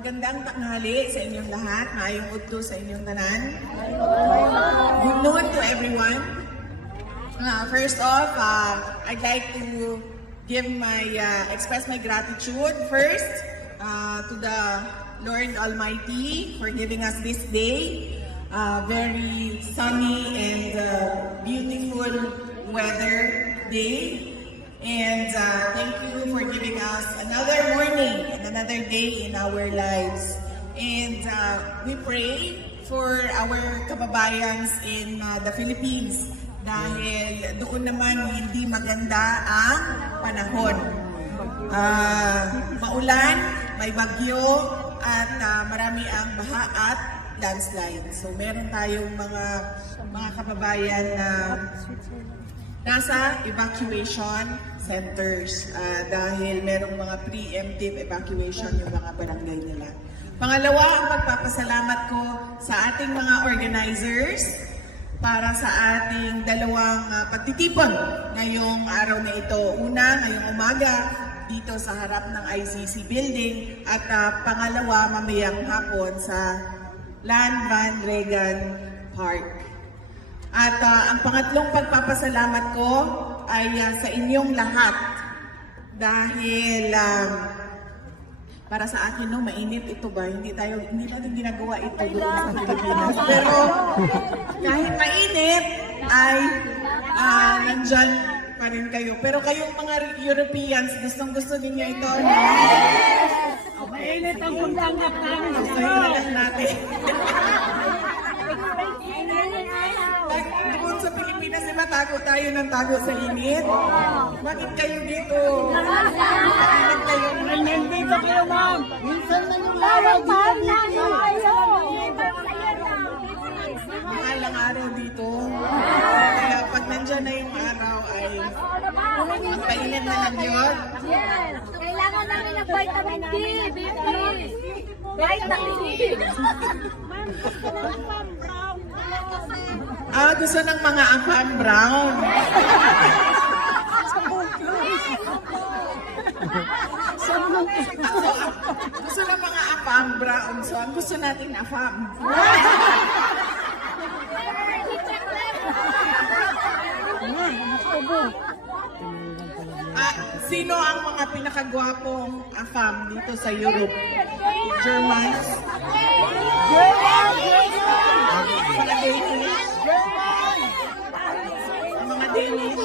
Magandang tanghali sa inyong lahat. Maayong udto sa inyong tanan. Good noon to everyone. First off, I'd like to express my gratitude first to the Lord Almighty for giving us this day. Very sunny and beautiful weather day. And thank you for giving us another morning and another day in our lives. And we pray for our kababayans in the Philippines dahil doon naman hindi maganda ang panahon. Maulan, may bagyo, at marami ang baha at landslide. So meron tayong mga kababayan na nasa evacuation centers dahil merong mga preemptive evacuation yung mga barangay nila. Pangalawa, ang pagpapasalamat ko sa ating mga organizers para sa ating dalawang pagtitipon ngayong araw na ito. Una, ngayong umaga dito sa harap ng ICC building at pangalawa, mamayang hapon sa Land Van Regan Park. At ang pangatlong pagpapasalamat ko ay sa inyong lahat dahil para sa akin mainit ito ba? Hindi natin ginagawa ito doon sa Pilipinas. Pero kahit mainit ay nandyan pa rin kayo. Pero kayong mga Europeans, gusto ninyo ito? Mainit ang undangat namin. Gusto lang natin. Doon sa Pilipinas, tago tayo ng tago sa init. Bakit kayo dito? Bakit kayo? Nandito kayo, ma'am. Minsan man yung laway dito. Mahal ang araw dito. Kaya pag nandyan na yung araw ay magpainit na ng yun. Yes. Kailangan namin ng vitamin D, Vitamin D. Gusto ng mga afam brown. Gusto ng mga afam brown. So, ang gusto natin afam. Sino ang mga pinakagwapong afam dito sa Europe? Germans? Mga Danish? Mga Danish?